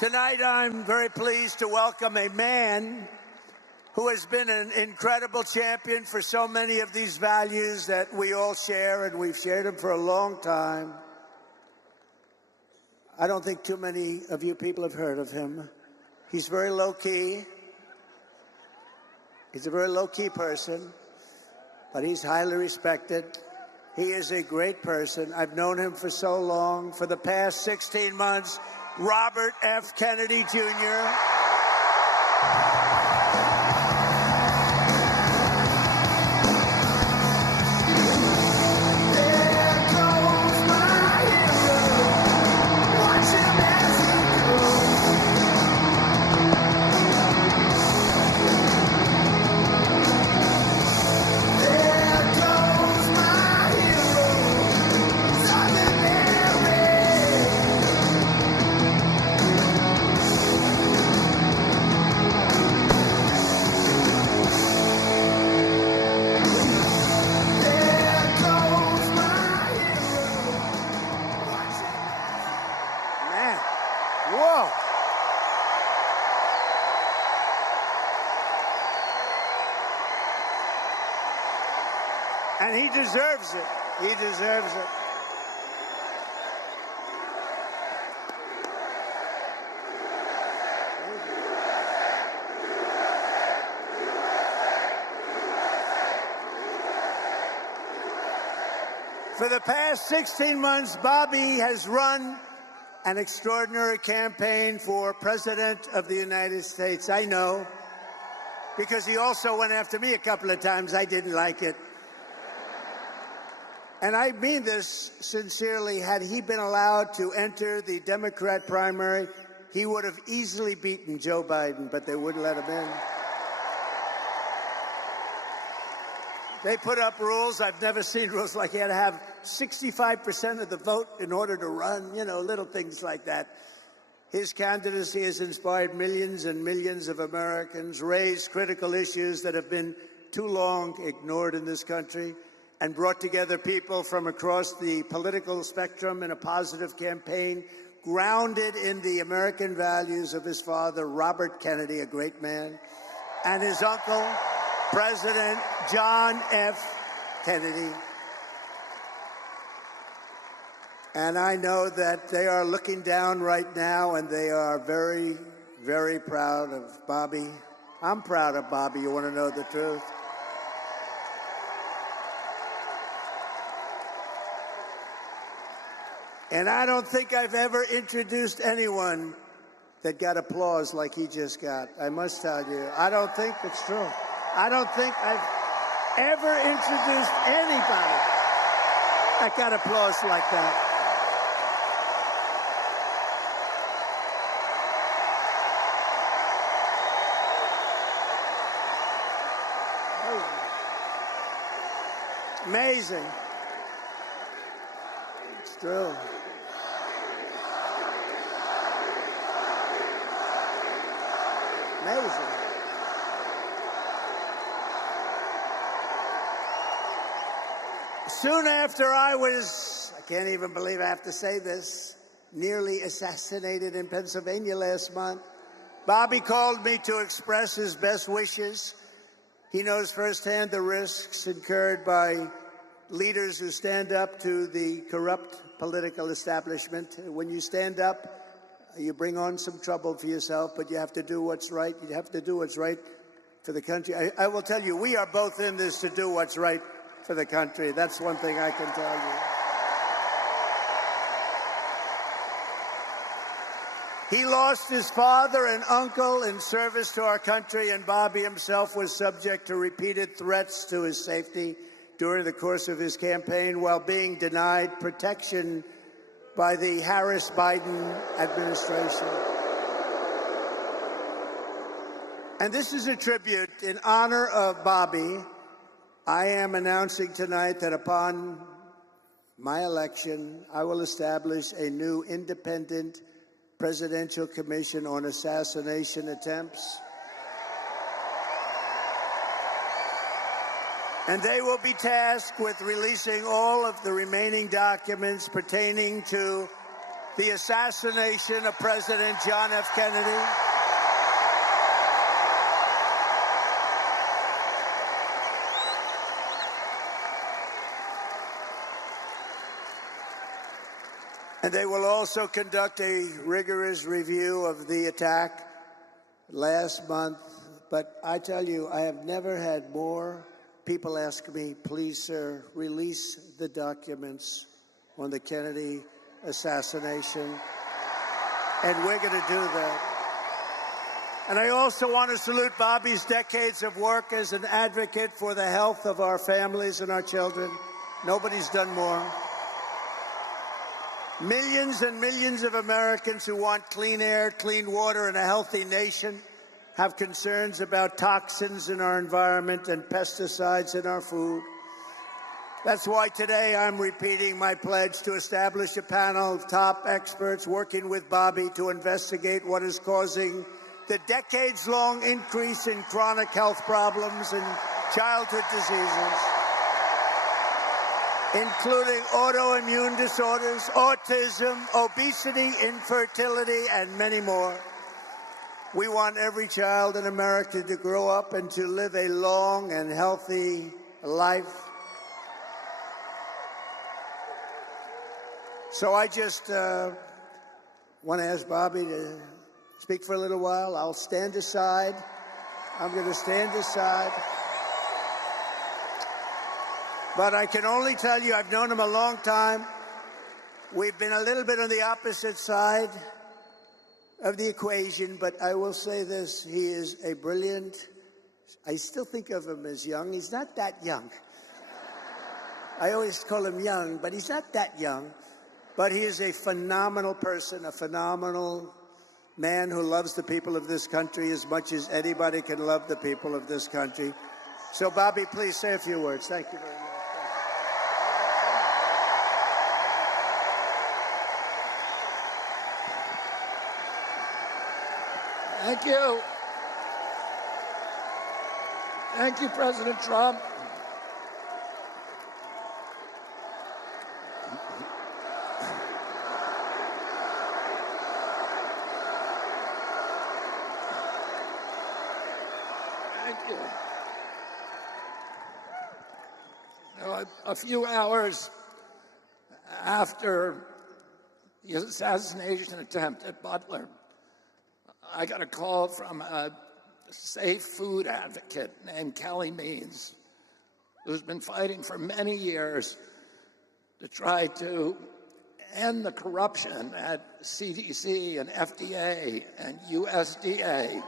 Tonight, I'm very pleased to welcome a man who has been an incredible champion for so many of these values that we all share, and we've shared them for a long time. I don't think too many of you people have heard of him. He's very low-key. He's a very low-key person, but he's highly respected. He is a great person. I've known him for so long. For the past 16 months, Robert F. Kennedy Jr. Whoa. And he deserves it. He deserves it. For the past 16 months, Bobby has run an extraordinary campaign for President of the United States. I know, because he also went after me a couple of times. I didn't like it. And I mean this sincerely. Had he been allowed to enter the Democrat primary, he would have easily beaten Joe Biden, but they wouldn't let him in. They put up rules. I've never seen rules like he had to have 65% of the vote in order to run, you know, little things like that. His candidacy has inspired millions and millions of Americans, raised critical issues that have been too long ignored in this country, and brought together people from across the political spectrum in a positive campaign grounded in the American values of his father, Robert Kennedy, a great man, and his uncle, President John F. Kennedy. And I know that they are looking down right now, and they are very, very proud of Bobby. I'm proud of Bobby, you want to know the truth. And I don't think I've ever introduced anyone that got applause like he just got. I must tell you, I don't think it's true. I don't think I've ever introduced anybody that got applause like that. Amazing. It's true. Amazing. Soon after I can't even believe I have to say this, nearly assassinated in Pennsylvania last month, Bobby called me to express his best wishes. He knows firsthand the risks incurred by leaders who stand up to the corrupt political establishment. When you stand up, you bring on some trouble for yourself, but you have to do what's right. You have to do what's right for the country. I will tell you, we are both in this to do what's right for the country. That's one thing I can tell you. He lost his father and uncle in service to our country, and Bobby himself was subject to repeated threats to his safety during the course of his campaign while being denied protection by the Harris-Biden administration. And this is a tribute in honor of Bobby. I am announcing tonight that upon my election, I will establish a new independent presidential commission on assassination attempts. And they will be tasked with releasing all of the remaining documents pertaining to the assassination of President John F. Kennedy, and they will also conduct a rigorous review of the attack last month. But I tell you, I have never had more people ask me, please, sir, release the documents on the Kennedy assassination. And we're going to do that. And I also want to salute Bobby's decades of work as an advocate for the health of our families and our children. Nobody's done more. Millions and millions of Americans who want clean air, clean water, and a healthy nation have concerns about toxins in our environment and pesticides in our food. That's why today I'm repeating my pledge to establish a panel of top experts working with Bobby to investigate what is causing the decades-long increase in chronic health problems and childhood diseases, including autoimmune disorders, autism, obesity, infertility, and many more. We want every child in America to grow up and to live a long and healthy life. So I just want to ask Bobby to speak for a little while. I'll stand aside. I'm going to stand aside. But I can only tell you, I've known him a long time. We've been a little bit on the opposite side of the equation, but I will say this, he is a brilliant, I still think of him as young. He's not that young. I always call him young, but he's not that young. But he is a phenomenal person, a phenomenal man who loves the people of this country as much as anybody can love the people of this country. So, Bobby, please say a few words. Thank you very much. Thank you. Thank you, President Trump. Thank you. A few hours after the assassination attempt at Butler, I got a call from a safe food advocate named Kelly Means, who's been fighting for many years to try to end the corruption at CDC and FDA and USDA.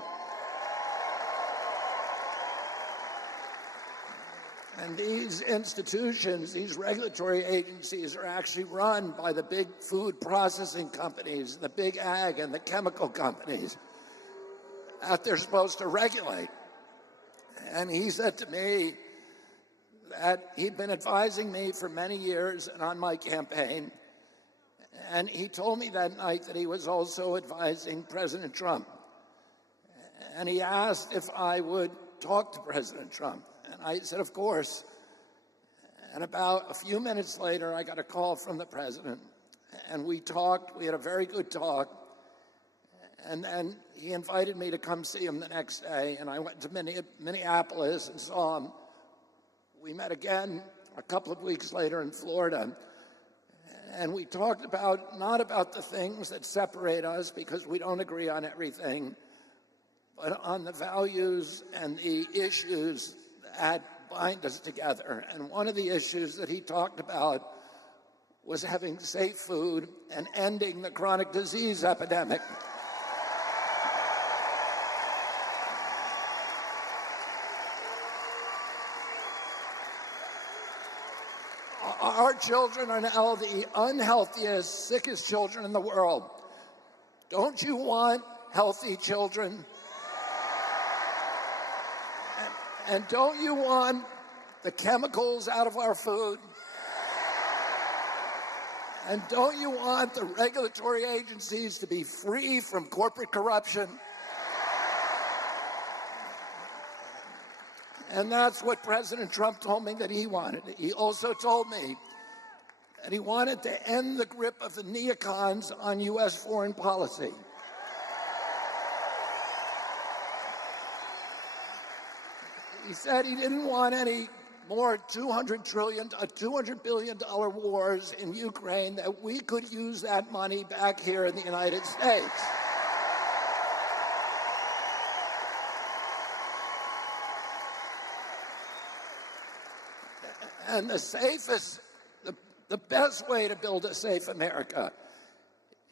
And these institutions, these regulatory agencies, are actually run by the big food processing companies, the big ag and the chemical companies that they're supposed to regulate. And he said to me that he'd been advising me for many years and on my campaign. And he told me that night that he was also advising President Trump. And he asked if I would talk to President Trump. And I said, of course. And about a few minutes later, I got a call from the president. And we talked. We had a very good talk. And then he invited me to come see him the next day. And I went to Minneapolis and saw him. We met again a couple of weeks later in Florida. And we talked about, not about the things that separate us because we don't agree on everything, but on the values and the issues that bind us together. And one of the issues that he talked about was having safe food and ending the chronic disease epidemic. Our children are now the unhealthiest, sickest children in the world. Don't you want healthy children? And don't you want the chemicals out of our food? And don't you want the regulatory agencies to be free from corporate corruption? And that's what President Trump told me that he wanted. He also told me and he wanted to end the grip of the neocons on U.S. foreign policy. He said he didn't want any more $200 billion wars in Ukraine, that we could use that money back here in the United States. And the best way to build a safe America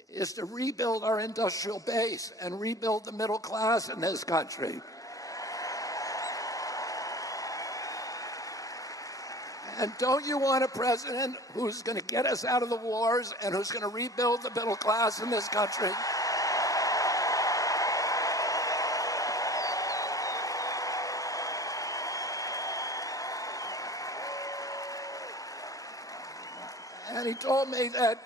is to rebuild our industrial base and rebuild the middle class in this country. And don't you want a president who's going to get us out of the wars and who's going to rebuild the middle class in this country? And he told me that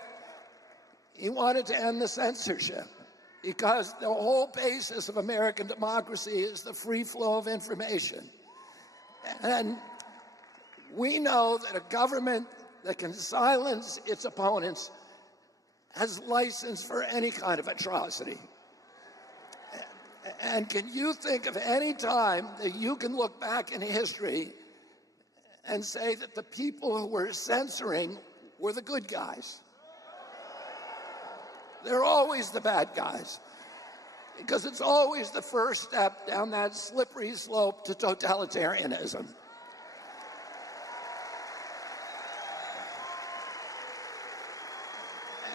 he wanted to end the censorship because the whole basis of American democracy is the free flow of information. And we know that a government that can silence its opponents has license for any kind of atrocity. And can you think of any time that you can look back in history and say that the people who were censoring were the good guys? They're always the bad guys, because it's always the first step down that slippery slope to totalitarianism.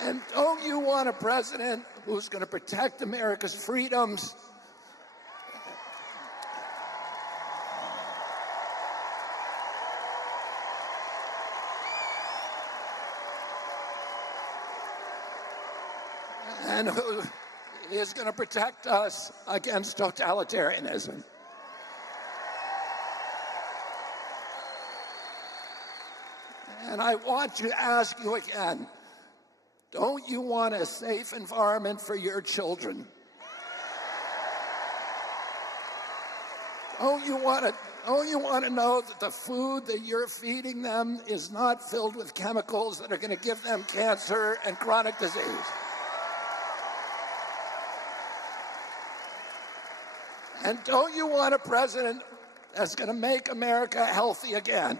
And don't you want a president who's going to protect America's freedoms? And who is going to protect us against totalitarianism? And I want to ask you again, don't you want a safe environment for your children? Don't you want to know that the food that you're feeding them is not filled with chemicals that are going to give them cancer and chronic disease? And don't you want a president that's going to make America healthy again?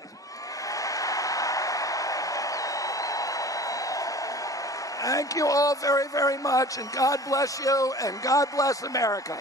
Thank you all very, very much, and God bless you, and God bless America.